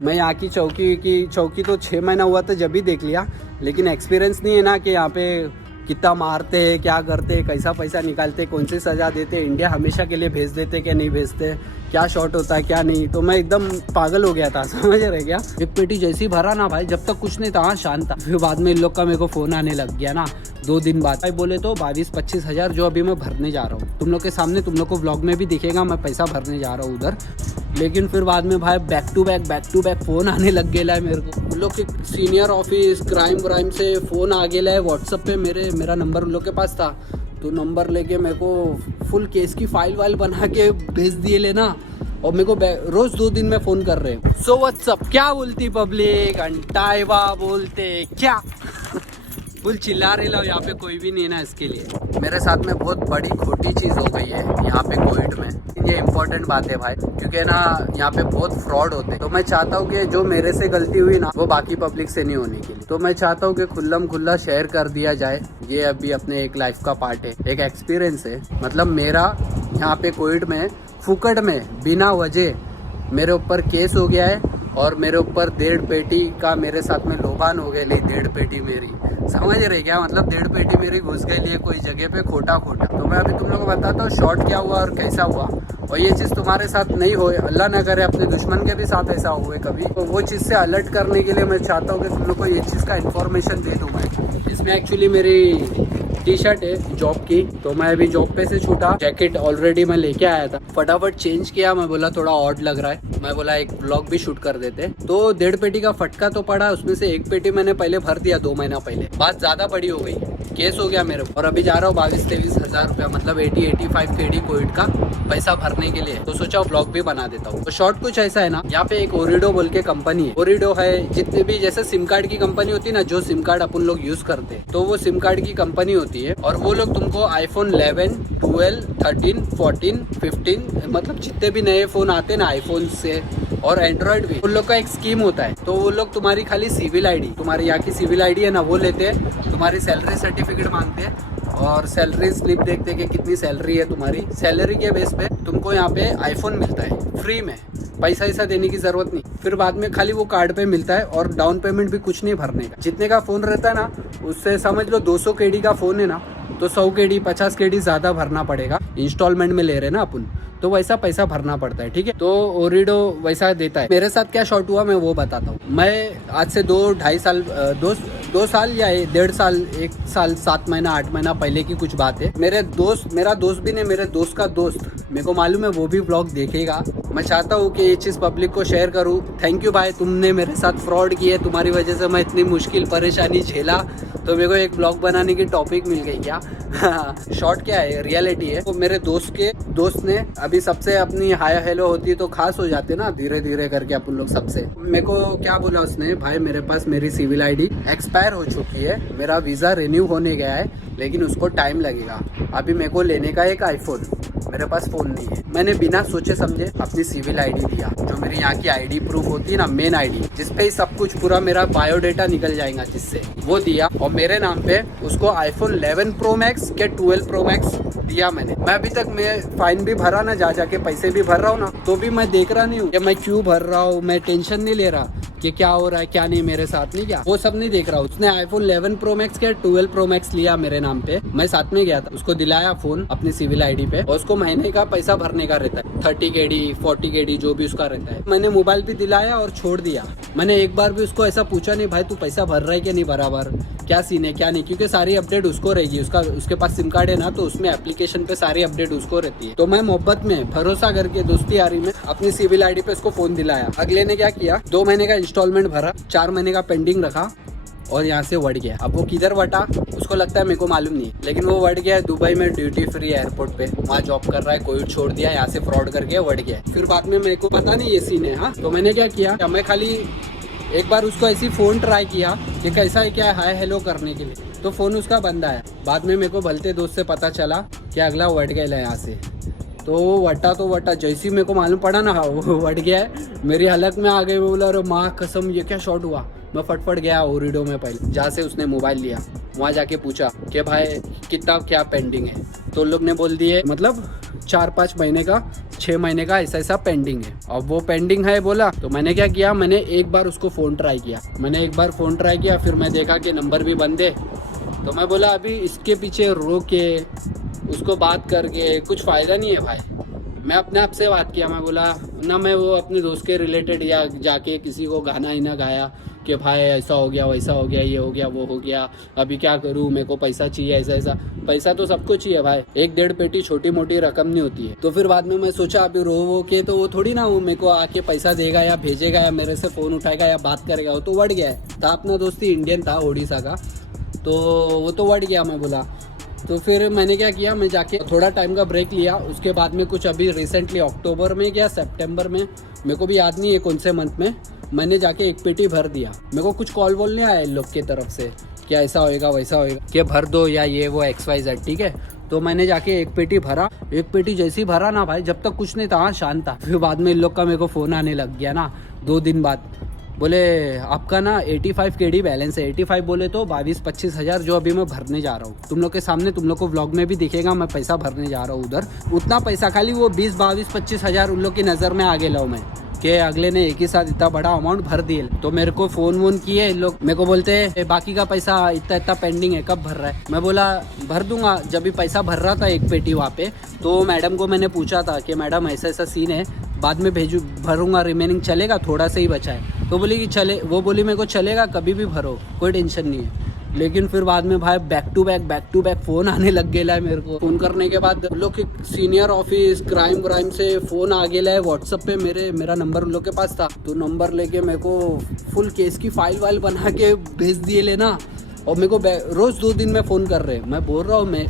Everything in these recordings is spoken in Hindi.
मैं यहाँ की चौकी तो 6 महीना हुआ तो जब भी देख लिया, लेकिन एक्सपीरियंस नहीं है ना कि यहाँ पे कितना मारते हैं, क्या करते हैं, कैसा पैसा निकालते, कौन सी सज़ा देते, इंडिया हमेशा के लिए भेज देते क्या नहीं भेजते, क्या शॉट होता है क्या नहीं। तो मैं एकदम पागल हो गया था, समझ रहे क्या। एक पेटी जैसी भरा ना भाई, जब तक कुछ नहीं था शांत था, फिर बाद में इन लोग का मेरे को फ़ोन आने लग गया ना 2 दिन बाद। भाई बोले तो 22-25 हज़ार जो अभी मैं भरने जा रहा हूँ, तुम लोग के सामने, तुम लोग को व्लॉग में भी दिखेगा मैं पैसा भरने जा रहा हूँ उधर। लेकिन फिर बाद में भाई बैक टू बैक फ़ोन आने लग गया है मेरे को। उन लोग के सीनियर ऑफिस क्राइम से फ़ोन आ गया है व्हाट्सअप पे, मेरा नंबर उन लोग के पास था, तो नंबर लेके मेरे को फुल केस की फाइल बना के भेज दिए लेना, और मेरे को रोज 2 दिन में फ़ोन कर रहे हैं। सो व्हाट्सअप, क्या बोलती पब्लिक, अंटाइवा बोलते क्या फुल चिल्ला रहे लो, यहाँ पे कोई भी नहीं है ना इसके लिए। मेरे साथ में बहुत बड़ी खोटी चीज़ हो गई है यहाँ पे कोविड में, ये इम्पोर्टेंट बात है भाई, क्योंकि ना यहाँ पे बहुत फ्रॉड होते हैं। तो मैं चाहता हूँ कि जो मेरे से गलती हुई ना वो बाकी पब्लिक से नहीं होने के लिए, तो मैं चाहता हूँ कि खुल्ला शेयर कर दिया जाए। ये अभी अपने एक लाइफ का पार्ट है, एक एक्सपीरियंस है। मतलब मेरा यहाँ पे कोविड में फुकट में बिना वजह मेरे ऊपर केस हो गया है, और मेरे ऊपर 1.5 पेटी का मेरे साथ में लोबान हो गए, 1.5 पेटी मेरी, समझ रहे क्या। मतलब 1.5 पेटी मेरी घुस गई लिए कोई जगह पे खोटा। तो मैं अभी तुम लोगों को बताता हूँ शॉर्ट क्या हुआ और कैसा हुआ, और ये चीज़ तुम्हारे साथ नहीं हो, अल्लाह ना करे अपने दुश्मन के भी साथ ऐसा हुए कभी, तो वो चीज़ से अलर्ट करने के लिए मैं चाहता हूँ कि तुम लोग को ये चीज़ का इन्फॉर्मेशन दे दूँ मैं। इसमें एक्चुअली मेरी टी-शर्ट है जॉब की, तो मैं अभी जॉब पे से छूटा, जैकेट ऑलरेडी मैं लेके आया था, फटाफट चेंज किया। मैं बोला थोड़ा ऑड लग रहा है, मैं बोला एक व्लॉग भी शूट कर देते। तो 1.5 पेटी का फटका तो पड़ा, उसमें से 1 पेटी मैंने पहले भर दिया 2 महीना पहले, बात ज़्यादा बड़ी हो गई, केस हो गया मेरे को, और अभी जा रहा हूँ 22-23 हज़ार रुपया, मतलब 80-85 KD कोविड का पैसा भरने के लिए। तो सोचा व्लॉग भी बना देता हूँ। तो शॉर्ट कुछ ऐसा है ना, यहाँ पे एक ओरिडो बोल के कंपनी है, ओरिडो है, जितने भी जैसे सिम कार्ड की कंपनी होती है ना, जो सिम कार्ड अपन लोग यूज करते हैं, तो वो सिम कार्ड की कंपनी होती है, और वो लोग तुमको iPhone 11, 12, 13, 14, 15, मतलब जितने भी नए फोन आते हैं ना आईफोन से, और एंड्रॉइड भी, उन लोग का एक स्कीम होता है। तो वो लोग तुम्हारी खाली सिविल आईडी, तुम्हारी यहाँ की सिविल आईडी है ना, वो लेते हैं, तुम्हारी सैलरी सर्टिफिकेट मांगते हैं, और सैलरी स्लिप देखते कि कितनी सैलरी है तुम्हारी, सैलरी के बेस पे तुमको यहाँ पे आईफोन मिलता है फ्री में, पैसा ऐसा देने की जरूरत नहीं। फिर बाद में खाली वो कार्ड पे मिलता है, और डाउन पेमेंट भी कुछ नहीं भरने का। जितने का फोन रहता है ना, उससे समझ लो 200 KD का फोन है ना, तो 100 KD 50 KD ज्यादा भरना पड़ेगा, इंस्टॉलमेंट में ले रहे ना अपन, तो वैसा पैसा भरना पड़ता है, ठीक है। तो ओरिडो वैसा देता है। मेरे साथ क्या शॉर्ट हुआ मैं वो बताता हूँ। मैं आज से 2-2.5 साल 2 साल या 1.5 साल 1 साल 7 महीना 8 महीना पहले की कुछ बात है। मेरा दोस्त भी नहीं, मेरे दोस्त का दोस्त, मेरे को मालूम है वो भी व्लॉग देखेगा। मैं चाहता हूँ कि ये चीज़ पब्लिक को शेयर करूँ। थैंक यू भाई, तुमने मेरे साथ फ्रॉड किए, तुम्हारी वजह से मैं इतनी मुश्किल परेशानी झेला, तो मेरे को एक ब्लॉग बनाने की टॉपिक मिल गई क्या। शॉर्ट क्या है, रियलिटी है। तो मेरे दोस्त ने अभी सबसे अपनी हाय हेलो होती है तो खास हो जाते ना, धीरे धीरे करके अपन लोग सबसे। मेरे को क्या बोला उसने, भाई मेरे पास मेरी सिविल आईडी एक्सपायर हो चुकी है, मेरा वीज़ा रिन्यू होने गया है, लेकिन उसको टाइम लगेगा। अभी मेरे को लेने का एक आईफोन, मेरे पास फ़ोन नहीं है। मैंने बिना सोचे समझे अपनी सिविल आईडी दिया, जो मेरी यहाँ की आईडी प्रूफ होती है ना, मेन आईडी, जिसपे सब कुछ पूरा मेरा बायोडेटा निकल जाएगा, जिससे वो दिया, और मेरे नाम पे उसको iPhone 11 Pro Max के 12 Pro Max दिया मैंने। मैं अभी तक मैं फाइन भी भरा ना, जाके पैसे भी भर रहा हूँ ना, तो भी मैं देख रहा नहीं हूँ कि मैं क्यों भर रहा हूँ, मैं टेंशन नहीं ले रहा कि क्या हो रहा है क्या नहीं मेरे साथ, नहीं क्या वो सब नहीं देख रहा। उसने iPhone 11 Pro Max के 12 Pro Max लिया मेरे नाम पे, मैं साथ में गया था, उसको दिलाया फोन अपनी सिविल आईडी पे, और उसको महीने का पैसा भरने का रहता है, 30 KD 40 KD जो भी उसका रहता है। मैंने मोबाइल भी दिलाया और छोड़ दिया। मैंने एक बार भी उसको ऐसा पूछा नहीं, भाई तू पैसा भर रहा है कि नहीं बराबर, क्या सीन है क्या नहीं, क्योंकि सारी अपडेट उसको रहेगी, उसके पास सिम कार्ड है ना, तो उसमें एप्लीकेशन पे सारी अपडेट उसको रहती है। तो मैं मोहब्बत में भरोसा करके दोस्ती यारी में अपनी सिविल आईडी पे उसको फोन दिलाया। अगले ने क्या किया, 2 महीने का इंस्टॉलमेंट भरा, 4 महीने का पेंडिंग रखा, और यहाँ से वट गया। अब वो किधर वटा उसको लगता है मेरे को मालूम नहीं, लेकिन वो वट गया है दुबई में ड्यूटी फ्री एयरपोर्ट पे, वहाँ जॉब कर रहा है, कोविड छोड़ दिया, यहाँ से फ्रॉड करके वट गया। फिर बाद में मेरे को पता नहीं ये सीन है। हाँ, तो मैंने क्या किया, मैं खाली एक बार उसको ऐसी फ़ोन ट्राई किया कि कैसा है क्या है, हाय हेलो करने के लिए, तो फ़ोन उसका बंद आया। बाद में मेरे को भलते दोस्त से पता चला कि अगला वट गया है यहाँ से। तो वटा जैसी मेरे को मालूम पड़ा ना, वो वट गया है, मेरी हालत में आ गई। मैं बोला अरे माँ कसम ये क्या शॉट हुआ। मैं फटफट गया ओरिडो में, पहले जहाँ से उसने मोबाइल लिया, वहाँ जाके पूछा कि भाई कितना क्या पेंडिंग है, तो लोग ने बोल दिए मतलब 4-5 महीने का 6 महीने का ऐसा ऐसा पेंडिंग है। अब वो पेंडिंग है बोला, तो मैंने क्या किया, मैंने एक बार उसको फ़ोन ट्राई किया, फिर मैं देखा कि नंबर भी बंद है। तो मैं बोला अभी इसके पीछे रो के उसको बात करके कुछ फ़ायदा नहीं है भाई। मैं अपने आप से बात किया, मैं बोला ना मैं वो अपने दोस्त के रिलेटेड या जाके किसी को गाना ही ना गाया कि भाई ऐसा हो गया, वैसा हो गया, ये हो गया, वो हो गया, अभी क्या करूँ, मेरे को पैसा चाहिए, ऐसा ऐसा। पैसा तो सबको चाहिए भाई, 1-1.5 पेटी छोटी मोटी रकम नहीं होती है। तो फिर बाद में मैं सोचा अभी रो वो के तो वो थोड़ी ना वो मेरे को आके पैसा देगा या भेजेगा या मेरे से फ़ोन उठाएगा या बात करेगा। वो तो बढ़ गया है, था अपना दोस्ती इंडियन था उड़ीसा का, तो वो तो बढ़ गया। मैं बोला तो फिर मैंने क्या किया, मैं जाके थोड़ा टाइम का ब्रेक लिया। उसके बाद में कुछ अभी रिसेंटली अक्टूबर में या सितंबर में, मेरे को भी याद नहीं है कौन से मंथ में, मैंने जाके 1 पेटी भर दिया। मेरे को कुछ कॉल वॉल नहीं आया इन लोग की तरफ से कि ऐसा होएगा वैसा होएगा कि भर दो या ये वो XYZ, ठीक है। तो मैंने जाके 1 पेटी भरा। 1 पेटी जैसी भरा ना भाई, जब तक कुछ नहीं था शांत था। फिर बाद में इन लोग का मेरे को फ़ोन आने लग गया ना 2 दिन बाद, बोले आपका ना 85 KD बैलेंस है। 85 बोले तो 22-25 हज़ार जो अभी मैं भरने जा रहा हूँ। तुम लोग के सामने, तुम लोग को व्लॉग में भी दिखेगा, मैं पैसा भरने जा रहा हूँ उधर। उतना पैसा खाली वो 20-22-25 हज़ार उन लोग की नज़र में आगे लाऊँ मैं कि अगले ने एक ही साथ इतना बड़ा अमाउंट भर दिए। तो मेरे को फ़ोन वोन किए इन लोग, मेरे को बोलते हैं बाकी का पैसा इतना पेंडिंग है, कब भर रहा है। मैं बोला भर दूंगा। जब भी पैसा भर रहा था 1 पेटी वहाँ पे, तो मैडम को मैंने पूछा था कि मैडम ऐसा ऐसा सीन है, बाद में भरूंगा, रिमेनिंग चलेगा, थोड़ा सा ही बचा है। तो बोली कि चले, वो बोली मेरे को चलेगा, कभी भी भरो, कोई टेंशन नहीं है। लेकिन फिर बाद में भाई बैक टू बैक फ़ोन आने लग गया है मेरे को। फ़ोन करने के बाद लोग के सीनियर ऑफिस क्राइम से फ़ोन आ गया है व्हाट्सअप पे। मेरा नंबर उन लोग के पास था, तो नंबर लेके मेरे को फुल केस की फाइल बना के भेज दिए लेना। और मेरे को रोज़ 2 दिन में फ़ोन कर रहे हैं। मैं बोल रहा हूँ मैं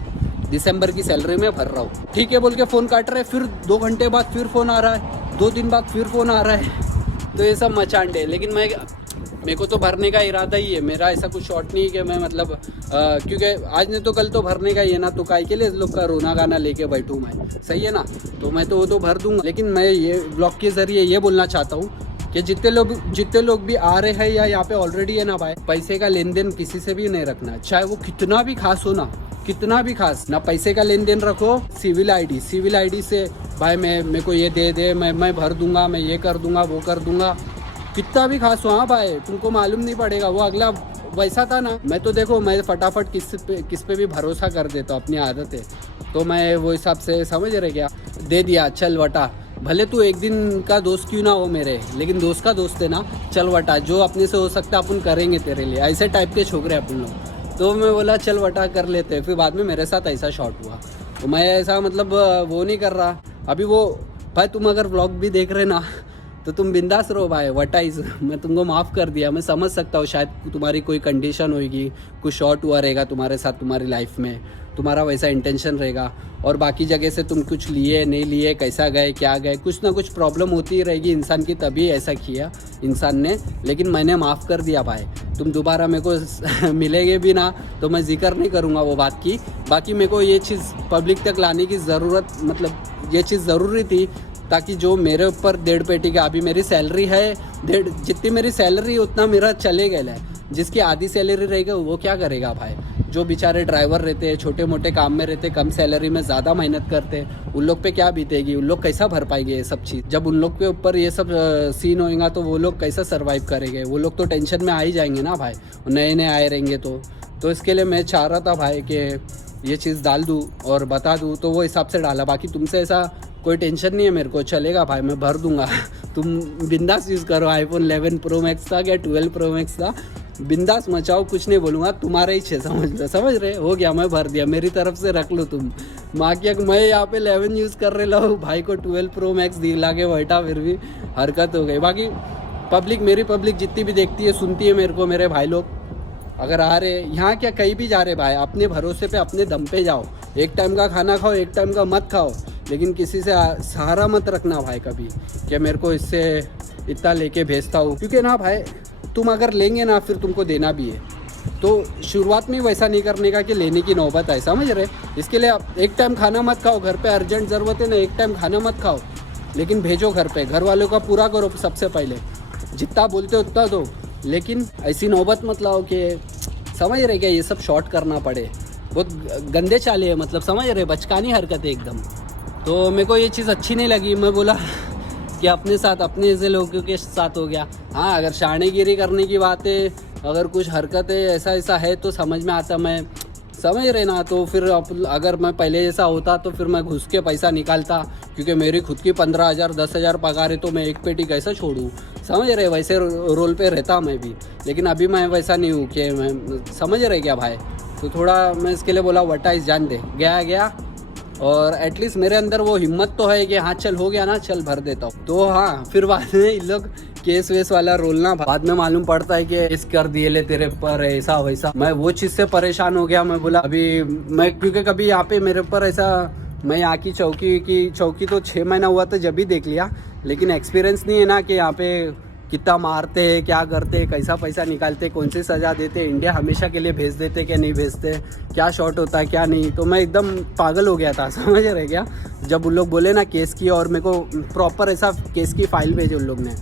दिसंबर की सैलरी में भर रहा हूँ, ठीक है बोल के फ़ोन काट रहे, फिर 2 घंटे बाद फिर फ़ोन आ रहा है, 2 दिन बाद फिर फ़ोन आ रहा है। तो ये सब मचांड है। लेकिन मेरे को तो भरने का इरादा ही है। मेरा ऐसा कुछ शॉर्ट नहीं है कि मैं मतलब क्योंकि आज नहीं तो कल तो भरने का ही है ना, तो काय के लिए लोग का रोना गाना लेके बैठूँ मैं, सही है ना। तो मैं तो वो तो भर दूंगा। लेकिन मैं ये ब्लॉग के ज़रिए ये बोलना चाहता हूँ कि जितने लोग भी आ रहे हैं या यहाँ पे ऑलरेडी है ना भाई, पैसे का लेन देन किसी से भी नहीं रखना, चाहे वो कितना भी खास हो ना, कितना भी खास ना। पैसे का लेन देन रखो सिविल आईडी से, भाई मेरे को ये दे, मैं भर दूंगा, मैं ये कर दूंगा, वो कर दूंगा, कितना भी खास हो। हाँ भाई, तुमको मालूम नहीं पड़ेगा। वो अगला वैसा था ना, मैं तो देखो मैं फटाफट किस पे भी भरोसा कर देता हूँ, अपनी आदत है। तो मैं वो हिसाब से, समझ रहे क्या, दे दिया, चल वटा। भले तू एक दिन का दोस्त क्यों ना हो मेरे, लेकिन दोस्त का दोस्त है ना, चल वटा, जो अपने से हो सकता है अपन करेंगे तेरे लिए। ऐसे टाइप के छोकरे अपन लोग। तो मैं बोला चल वटा कर लेते हैं। फिर बाद में मेरे साथ ऐसा शॉर्ट हुआ। तो मैं ऐसा मतलब वो नहीं कर रहा अभी। वो भाई तुम अगर व्लॉग भी देख रहे ना, तो तुम बिंदास रहो भाई, वटाइज मैं तुमको माफ़ कर दिया। मैं समझ सकता हूँ शायद तुम्हारी कोई कंडीशन होगी, कुछ शॉर्ट हुआ रहेगा तुम्हारे साथ, तुम्हारी लाइफ में तुम्हारा वैसा इंटेंशन रहेगा, और बाकी जगह से तुम कुछ लिए नहीं लिए, कैसा गए क्या गए, कुछ ना कुछ प्रॉब्लम होती ही रहेगी इंसान की, तभी ऐसा किया इंसान ने। लेकिन मैंने माफ़ कर दिया भाई। तुम दोबारा मेरे को मिलेंगे भी ना तो मैं जिक्र नहीं करूँगा वो बात की। बाकी मेरे को ये चीज़ पब्लिक तक लाने की ज़रूरत, मतलब ये चीज़ ज़रूरी थी, ताकि जो मेरे ऊपर 1.5 पेटी का, अभी मेरी सैलरी है जितनी मेरी सैलरी उतना मेरा चले गया है। जिसकी आधी सैलरी रहेगा वो क्या करेगा भाई। जो बेचारे ड्राइवर रहते हैं, छोटे मोटे काम में रहते, कम सैलरी में ज़्यादा मेहनत करते हैं, उन लोग पे क्या बीतेगी, उन लोग कैसा भर पाएंगे ये सब चीज़। जब उन लोग के ऊपर ये सब सीन होएगा तो वो लोग कैसा सर्वाइव करेंगे। वो लोग तो टेंशन में आ ही जाएंगे ना भाई, नए आए रहेंगे तो इसके लिए मैं चाह रहा था भाई कि ये चीज़ डाल दूँ और बता दूँ, तो वो हिसाब से डाला। बाकी तुमसे ऐसा कोई टेंशन नहीं है मेरे को, चलेगा भाई, मैं भर दूंगा। तुम बिंदास यूज़ करो आईफोन 11 प्रो मैक्स था क्या 12 प्रो मैक्स था, बिंदास मचाओ, कुछ नहीं बोलूँगा, तुम्हारा ही छे, समझ रहे हो गया। मैं भर दिया, मेरी तरफ से रख लो तुम। माँ की मैं यहाँ पे 11 यूज़ कर रहे लो, भाई को 12 प्रो मैक्स दिला के बैठा, फिर भी हरकत हो गई। बाकी मेरी पब्लिक जितनी भी देखती है सुनती है मेरे को, मेरे भाई लोग अगर आ रहे यहाँ क्या कहीं भी जा रहे भाई, अपने भरोसे पे अपने दम पे जाओ। एक टाइम का खाना खाओ, एक टाइम का मत खाओ, लेकिन किसी से सहारा मत रखना भाई कभी कि मेरे को इससे इतना लेके भेजता हूँ। क्योंकि ना भाई तुम अगर लेंगे ना फिर तुमको देना भी है। तो शुरुआत में वैसा नहीं करने का कि लेने की नौबत है, समझ रहे। इसके लिए आप एक टाइम खाना मत खाओ, घर पे अर्जेंट ज़रूरत है ना, एक टाइम खाना मत खाओ, लेकिन भेजो घर पे। घर वालों का पूरा करो सबसे पहले, जितना बोलते हो उतना दो, लेकिन ऐसी नौबत मत लाओ कि समझ रहे क्या ये सब शॉर्ट करना पड़े। बहुत गंदे चाले है, मतलब समझ रहे, बचकानी हरकत है एकदम। तो मेरे को ये चीज़ अच्छी नहीं लगी। मैं बोला कि अपने साथ अपने ऐसे लोगों के साथ हो गया। हाँ, अगर शानेगिरी करने की बात है, अगर कुछ हरकतें ऐसा ऐसा है तो समझ में आता, मैं समझ रहे ना। तो फिर अगर मैं पहले जैसा होता तो फिर मैं घुस के पैसा निकालता, क्योंकि मेरी खुद की 15,000 10,000 पगार है, तो मैं एक पेटी कैसे छोड़ूँ, समझ रहे। वैसे रोल पे रहता मैं भी, लेकिन अभी मैं वैसा नहीं हूँ कि मैं, समझ रहे क्या भाई। तो थोड़ा मैं इसके लिए बोला वटाइस जान दे, गया और एटलीस्ट मेरे अंदर वो हिम्मत तो है कि हाँ चल हो गया ना, चल भर देता हूँ। तो हाँ, फिर बाद में इन लोग केस वेस वाला रोल ना, बाद में मालूम पड़ता है कि केस कर दिए ले तेरे पर, ऐसा वैसा। मैं वो चीज़ से परेशान हो गया। मैं बोला अभी मैं, क्योंकि कभी यहाँ पे मेरे ऊपर ऐसा, मैं यहाँ की चौकी तो 6 महीना हुआ तो जब भी देख लिया, लेकिन एक्सपीरियंस नहीं है ना कि यहाँ पे कितना मारते हैं, क्या करते हैं, कैसा पैसा निकालते, कौन सी सज़ा देते, इंडिया हमेशा के लिए भेज देते क्या नहीं भेजते, क्या शॉट होता है क्या नहीं। तो मैं एकदम पागल हो गया था, समझ रहे क्या, जब उन लोग बोले ना केस की, और मेरे को प्रॉपर ऐसा केस की फाइल भेजी उन लोग ने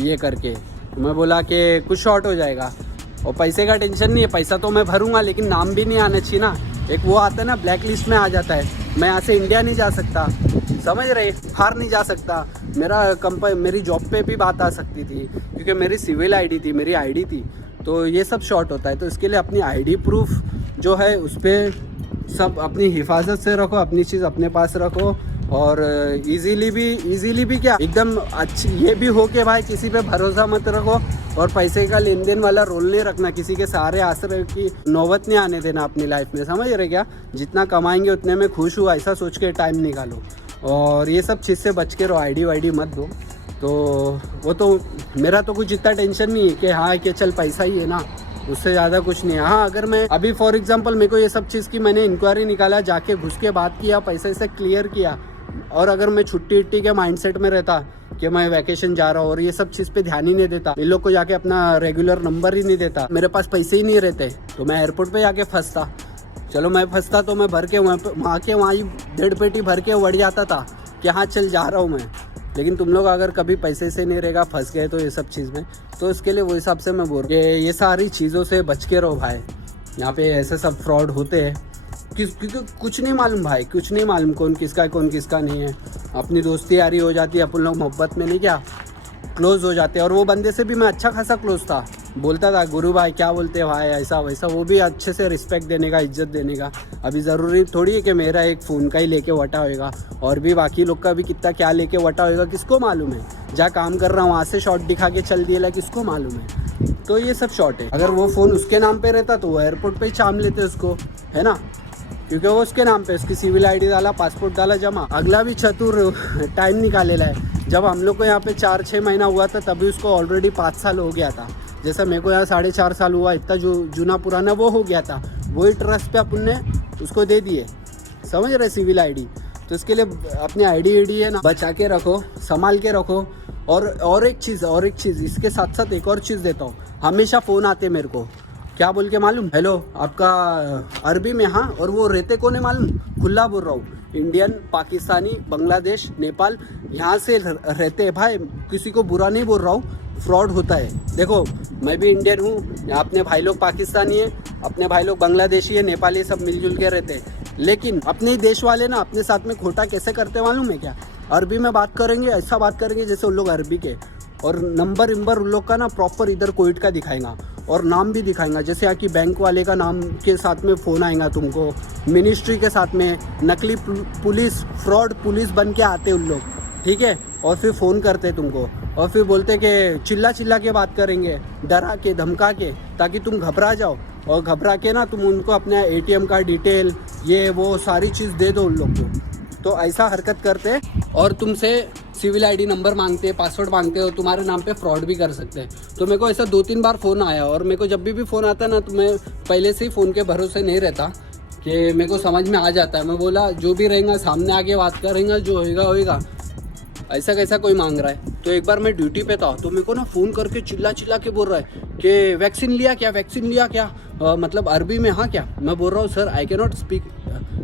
ये करके। तो मैं बोला कि कुछ शॉर्ट हो जाएगा, और पैसे का टेंशन नहीं है, पैसा तो मैं भरूंगा, लेकिन नाम भी नहीं आना चाहिए ना। एक वो आता है ना, ब्लैक लिस्ट में आ जाता है, मैं यहाँ से इंडिया नहीं जा सकता, समझ रहे, बाहर नहीं जा सकता। मेरी जॉब पे भी बात आ सकती थी, क्योंकि मेरी सिविल आईडी थी, मेरी आईडी थी। तो ये सब शॉर्ट होता है। तो इसके लिए अपनी आईडी प्रूफ जो है उस पर सब अपनी हिफाजत से रखो, अपनी चीज़ अपने पास रखो, और इजीली भी क्या एकदम अच्छी ये भी हो कि भाई किसी पे भरोसा मत रखो, और पैसे का लेन देन वाला रोल नहीं रखना, किसी के सहारे आश्रय की नौबत नहीं आने देना अपनी लाइफ में, समझ रहे क्या। जितना कमाएंगे उतने में खुश हुआ, ऐसा सोच के टाइम निकालो, और ये सब चीज़ से बच के रहो, आईडी वाईडी मत दो। तो वो तो मेरा तो कुछ इतना टेंशन नहीं है कि हाँ कि चल पैसा ही है ना, उससे ज़्यादा कुछ नहीं है। हाँ, अगर मैं अभी फॉर एग्जांपल मेरे को ये सब चीज़ की मैंने इंक्वायरी निकाला, जाके घुस के बात किया, पैसे से क्लियर किया, और अगर मैं छुट्टी उट्टी के माइंडसेट में रहता कि मैं वैकेशन जा रहा हूँ और ये सब चीज़ पे ध्यान ही नहीं देता, इन लोग को जाके अपना रेगुलर नंबर ही नहीं देता, मेरे पास पैसे ही नहीं रहते, तो मैं एयरपोर्ट पे जाके फंसता। चलो मैं फंसता तो मैं भर के वहाँ ही 1.5 पेटी भर के उड़ जाता था कि हाँ चल जा रहा हूँ मैं। लेकिन तुम लोग अगर कभी पैसे से नहीं रहेगा, फंस गए तो ये सब चीज़ में, तो इसके लिए वो हिसाब से मैं बोल रहा हूँ ये सारी चीज़ों से बच के रहो भाई। यहाँ पे ऐसे सब फ्रॉड होते हैं, क्योंकि कुछ नहीं मालूम भाई, कुछ नहीं मालूम कौन किसका नहीं है। अपनी दोस्ती यारी हो जाती है, अपन लोग मोहब्बत में नहीं क्या क्लोज हो जाते हैं। और वो बंदे से भी मैं अच्छा खासा क्लोज था, बोलता था गुरु भाई क्या बोलते हैं भाई, ऐसा वैसा, वो भी अच्छे से रिस्पेक्ट देने का, इज्जत देने का। अभी ज़रूरी थोड़ी है कि मेरा एक फ़ोन का ही लेके वटा होएगा, और भी बाकी लोग का भी कितना क्या लेके वटा होएगा, किसको मालूम है। जहाँ काम कर रहा हूँ वहाँ से शॉट दिखा के चल दिया, किसको मालूम है। तो ये सब शॉट है। अगर वो फ़ोन उसके नाम पे रहता तो वो एयरपोर्ट पे ही चाम लेते उसको, है ना, क्योंकि वो उसके नाम पे, उसकी सिविल आईडी डाला, पासपोर्ट डाला, जमा। अगला भी चतुर टाइम निकालेला है। जब हम लोग को यहाँ पे 4-6 महीना हुआ था, तभी उसको ऑलरेडी 5 साल हो गया था। जैसा मेरे को यहाँ 4.5 साल हुआ, इतना जो जूना पुराना वो हो गया था, वही ट्रस्ट पे अपन ने उसको दे दिए, समझ रहे, सिविल आईडी। तो इसके लिए अपनी आईडी है ना बचा के रखो, संभाल के रखो। और एक चीज़ इसके साथ साथ एक और चीज़ देता हूँ, हमेशा फ़ोन आते मेरे को, क्या बोल के मालूम, हेलो आपका, अरबी में, हाँ, और वो रहते कौन है मालूम, खुला बोल रहा हूँ, इंडियन, पाकिस्तानी, बांग्लादेश, नेपाल, यहाँ से रहते हैं भाई। किसी को बुरा नहीं बोल रहा हूँ, फ्रॉड होता है। देखो मैं भी इंडियन हूँ, अपने भाई लोग पाकिस्तानी है, अपने भाई लोग बांग्लादेशी है, नेपाली, सब मिलजुल के रहते हैं। लेकिन अपने ही देश वाले ना अपने साथ में खोटा कैसे करते मालूम है क्या, अरबी में बात करेंगे, ऐसा बात करेंगे जैसे उन लोग अरबी के, और नंबर उन लोग का ना प्रॉपर इधर कोविड का दिखाएगा, और नाम भी दिखाएगा। जैसे यहाँ की बैंक वाले का नाम के साथ में फ़ोन आएगा तुमको, मिनिस्ट्री के साथ में, नकली पुलिस, फ्रॉड पुलिस बन के आते उन लोग, ठीक है, और फिर फ़ोन करते तुमको, और फिर बोलते कि चिल्ला के बात करेंगे, डरा के धमका के, ताकि तुम घबरा जाओ, और घबरा के ना तुम उनको अपना ATM का डिटेल, ये वो सारी चीज़ दे दो उन लोग को। तो ऐसा हरकत करते, और तुमसे सिविल आईडी नंबर मांगते, पासवर्ड मांगते, और तुम्हारे नाम पे फ्रॉड भी कर सकते हैं। तो मेरे को ऐसा 2-3 बार फ़ोन आया, और मेरे को जब भी फ़ोन आता है ना, तो मैं पहले से ही फ़ोन के भरोसे नहीं रहता, कि मेरे को समझ में आ जाता है। मैं बोला जो भी रहेगा सामने आके बात करेंगे, जो होएगा। ऐसा कैसा कोई मांग रहा है। तो एक बार मैं ड्यूटी पे था, तो मेरे को ना फ़ोन करके चिल्ला के बोल रहा है कि वैक्सीन लिया क्या, मतलब अरबी में, हाँ क्या। मैं बोल रहा हूँ sir I can not speak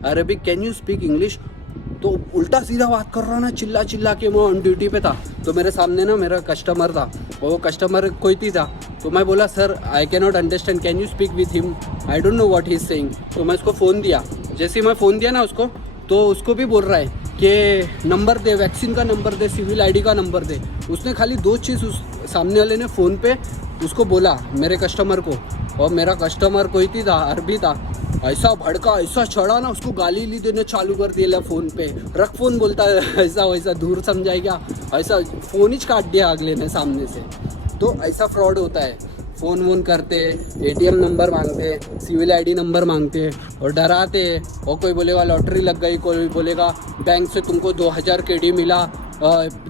Arabic, can you speak English. तो उल्टा सीधा बात कर रहा ना, चिल्ला के। मैं ऑन ड्यूटी पे था, तो मेरे सामने ना मेरा कस्टमर था, वो कस्टमर कोई थी था। तो मैं बोला sir I can not understand, can you speak with him, I don't know what he is saying. तो मैं उसको फ़ोन दिया, जैसे ही मैं फ़ोन दिया ना उसको, तो उसको भी बोल रहा है कि नंबर दे, वैक्सीन का नंबर दे, सिविल आईडी का नंबर दे। उसने खाली 2 चीज़ उस सामने वाले ने फ़ोन पे उसको बोला, मेरे कस्टमर को, और मेरा कस्टमर कोई थी था, अरबी था। ऐसा भड़का, ऐसा चढ़ा ना, उसको गाली ली देने चालू कर दिया फ़ोन पे। रख फ़ोन बोलता है, ऐसा वैसा दूर समझाए क्या, ऐसा फ़ोन ही काट दिया अगले ने सामने से। तो ऐसा फ्रॉड होता है। फ़ोन वोन करते, ATM नंबर मांगते, सिविल आईडी नंबर मांगते और डराते। और कोई बोलेगा लॉटरी लग गई, कोई बोलेगा बैंक से तुमको 2000 KD मिला,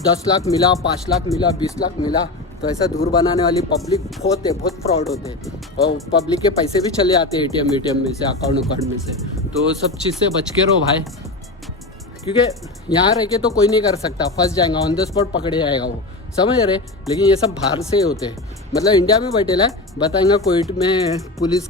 10 लाख मिला, 5 लाख मिला, 20 लाख मिला। तो ऐसा दूर बनाने वाली पब्लिक बहुत है, बहुत फ्रॉड होते हैं। और पब्लिक के पैसे भी चले आते हैं ATM में से, अकाउंट में से। तो सब चीज़ से बच के रहो भाई, क्योंकि यहाँ रह के तो कोई नहीं कर सकता, फंस जाएगा, ऑन द स्पॉट पकड़े जाएगा वो, समझ रहे। लेकिन ये सब बाहर से होते हैं, मतलब इंडिया में बैठेला है, बताएंगा कोविड में पुलिस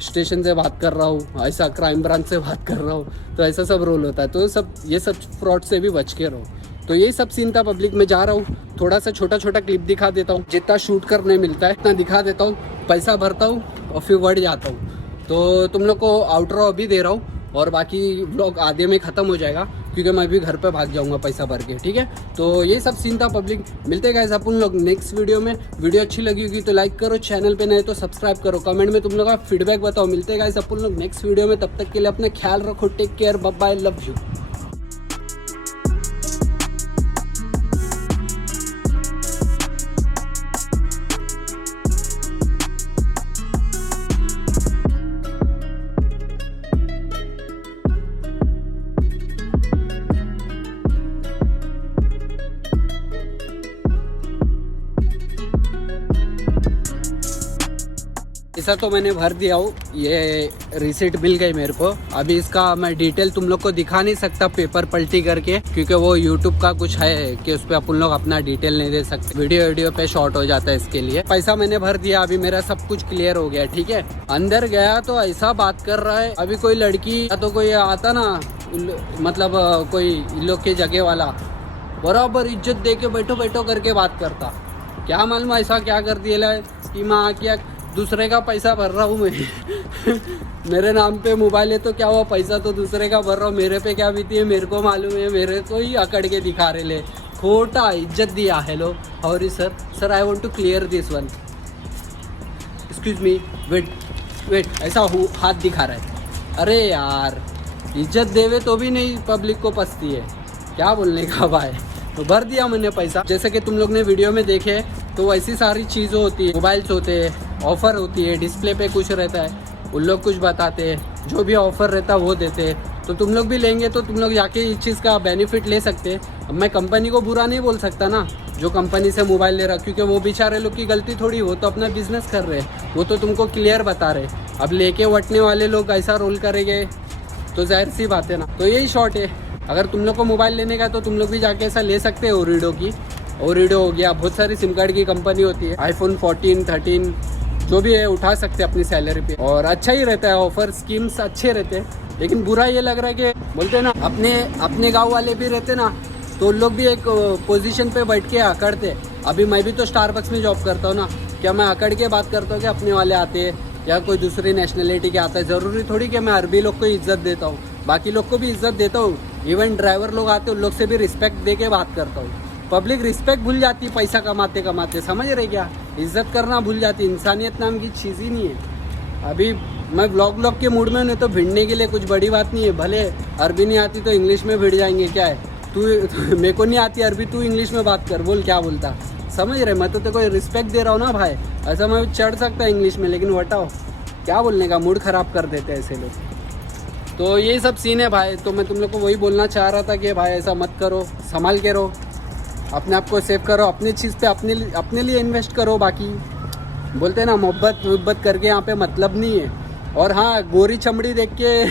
स्टेशन से बात कर रहा हूँ, ऐसा क्राइम ब्रांच से बात कर रहा हूँ, तो ऐसा सब रोल होता है। तो ये सब फ्रॉड से भी बच के रहो। तो यही सब सीन था पब्लिक में। जा रहा हूँ, थोड़ा सा छोटा छोटा क्लिप दिखा देता हूँ, जितना शूट करने मिलता है इतना दिखा देता हूँ, पैसा भरता हूँ और फिर बढ़ जाता हूँ। तो तुम लोग को आउटरो अभी दे रहा हूँ और बाकी व्लॉग आधे में ख़त्म हो जाएगा, क्योंकि मैं भी घर पे भाग जाऊंगा पैसा भर के, ठीक है। तो ये सब सीन था पब्लिक। मिलते हैं गाइस अपन लोग नेक्स्ट वीडियो में। वीडियो अच्छी लगी होगी तो लाइक करो, चैनल पे नए तो सब्सक्राइब करो, कमेंट में तुम लोग का फीडबैक बताओ। मिलते हैं गाइस अपन लोग नेक्स्ट वीडियो में, तब तक के लिए अपना ख्याल रखो, take care, bye bye, love you. पैसा तो मैंने भर दिया हूँ, ये रिसीट मिल गई मेरे को। अभी इसका मैं डिटेल तुम लोग को दिखा नहीं सकता पेपर पलटी करके, क्योंकि वो यूट्यूब का कुछ है कि उस पर अपन लोग अपना डिटेल नहीं दे सकते, वीडियो पे शॉर्ट हो जाता है। इसके लिए पैसा मैंने भर दिया, अभी मेरा सब कुछ क्लियर हो गया, ठीक है। अंदर गया तो ऐसा बात कर रहा है, अभी कोई लड़की या तो कोई आता ना, मतलब कोई इन लोग के जगह वाला, बराबर इज्जत दे के बैठो बैठो करके बात करता। क्या मालूम ऐसा क्या कर दिया है कि माँ, क्या दूसरे का पैसा भर रहा हूँ मैं मेरे नाम पे मोबाइल है तो क्या हुआ, पैसा तो दूसरे का भर रहा हूँ, मेरे पे क्या बीती है मेरे को मालूम है, मेरे को ही अकड़ के दिखा रहे ले, खोटा इज्जत दिया। Hello how are you sir, I want to clear this one, excuse me, wait, ऐसा हाथ दिखा रहा है। अरे यार, इज्जत देवे तो भी नहीं पब्लिक को पसती है, क्या बोलने का भाई। तो भर दिया मैंने पैसा, जैसे कि तुम लोग ने वीडियो में देखे, तो वैसी सारी चीज़ें होती है, मोबाइल्स होते हैं, ऑफ़र होती है, डिस्प्ले पे कुछ रहता है, उन लोग कुछ बताते हैं, जो भी ऑफ़र रहता है वो देते हैं। तो तुम लोग भी लेंगे तो तुम लोग जाके इस चीज़ का बेनिफिट ले सकते हैं। अब मैं कंपनी को बुरा नहीं बोल सकता ना, जो कंपनी से मोबाइल ले रहा, क्योंकि वो बेचारे लोग की गलती थोड़ी, वो तो अपना बिजनेस कर रहे हैं, वो तो तुमको क्लियर बता रहे। अब लेके वटने वाले लोग ऐसा रोल करेंगे तो जाहिर सी बात है ना। तो यही शॉर्ट है, अगर तुम लोग को मोबाइल लेने का तो तुम लोग भी जाके ऐसा ले सकते हो। ओरिडो हो गया, बहुत सारी सिम कार्ड की कंपनी होती है, iPhone 14, 13 जो भी है उठा सकते हैं अपनी सैलरी पे, और अच्छा ही रहता है, ऑफर स्कीम्स अच्छे रहते हैं। लेकिन बुरा ये लग रहा है कि बोलते हैं ना, अपने गांव वाले भी रहते ना, तो लोग भी एक पोजीशन पे बैठ के अकड़ते। अभी मैं भी तो स्टारबक्स में जॉब करता हूँ ना, क्या मैं अकड़ के बात करता हूँ कि अपने वाले आते हैं या कोई दूसरी नेशनलिटी के आता है, ज़रूरी थोड़ी कि मैं अरबी लोग को इज्जत देता हूँ, बाकी लोग को भी इज्जत देता हूँ। इवन ड्राइवर लोग आते हैं, उन लोग से भी रिस्पेक्ट दे के बात करता हूँ। पब्लिक रिस्पेक्ट भूल जाती पैसा कमाते कमाते, समझ रहे क्या, इज्जत करना भूल जाती। इंसानियत नाम की चीज़ ही नहीं है। अभी मैं ब्लॉग के मूड में, नहीं तो भिड़ने के लिए कुछ बड़ी बात नहीं है। भले अरबी नहीं आती तो इंग्लिश में भिड़ जाएंगे, क्या है, तू मेरे को नहीं आती अरबी, तू इंग्लिश में बात कर, बोल क्या बोलता, समझ रहे। मैं तो तेरे को रिस्पेक्ट दे रहा हूँ ना भाई, ऐसा मैं चढ़ सकता इंग्लिश में, लेकिन वटाओ क्या बोलने का, मूड ख़राब कर देते हैं ऐसे लोग। तो यही सब सीन है भाई। तो मैं तुम लोग को वही बोलना चाह रहा था कि भाई ऐसा मत करो, संभाल के रहो, अपने आप को सेव करो, अपनी चीज़ पे अपने लिए इन्वेस्ट करो। बाकी बोलते हैं ना, मोहब्बत करके यहाँ पे मतलब नहीं है। और हाँ, गोरी चमड़ी देख के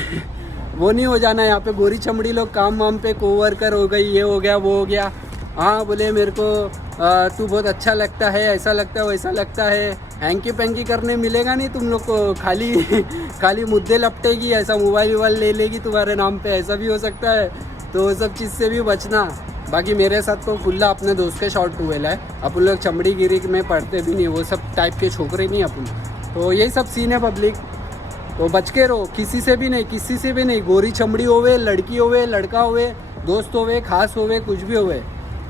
वो नहीं हो जाना। यहाँ पे गोरी चमड़ी लोग काम वाम पे कोवर्कर हो गई, ये हो गया वो हो गया, हाँ बोले मेरे को तू बहुत अच्छा लगता है, ऐसा लगता है वैसा लगता है, हैंकी पैंकी करने मिलेगा नहीं तुम लोग को। खाली मुद्दे लपटेगी, ऐसा मोबाइल ले लेगी तुम्हारे नाम पे, ऐसा भी हो सकता है। तो वो सब चीज़ से भी बचना। बाकी मेरे साथ तो खुला अपने दोस्त के शॉर्ट हुएला है, अपन लोग चमड़ी गिरी में पढ़ते भी नहीं, वो सब टाइप के छोकरे नहीं अपन। तो यही सब सीन है पब्लिक। तो बच के रहो, किसी से भी नहीं, किसी से भी नहीं, गोरी चमड़ी होवे, लड़की होवे, लड़का होवे, दोस्त होवे, खास होवे, कुछ भी होवे,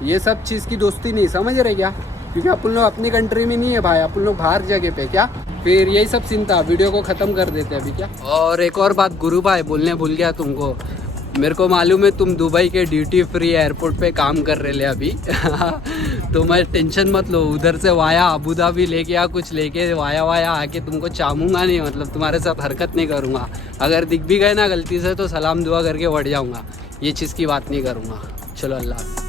ये सब चीज़ की दोस्ती नहीं, समझ रहे क्या? क्योंकि अपन लोग अपनी कंट्री में नहीं है भाई, अपन लोग बाहर जगह पे क्या। फिर यही सब सीन था, वीडियो को ख़त्म कर देते अभी क्या। और एक और बात गुरु भाई बोलने भूल गया तुमको, मेरे को मालूम है तुम दुबई के ड्यूटी फ्री एयरपोर्ट पे काम कर रहे ले अभी तो मैं टेंशन मत लो, उधर से वाया अबू धाबी लेके आ, कुछ लेके वाया आके तुमको चामूंगा नहीं, मतलब तुम्हारे साथ हरकत नहीं करूँगा। अगर दिख भी गए ना गलती से तो सलाम दुआ करके बढ़ जाऊँगा, ये चीज़ की बात नहीं करूँगा। चलो अल्लाह।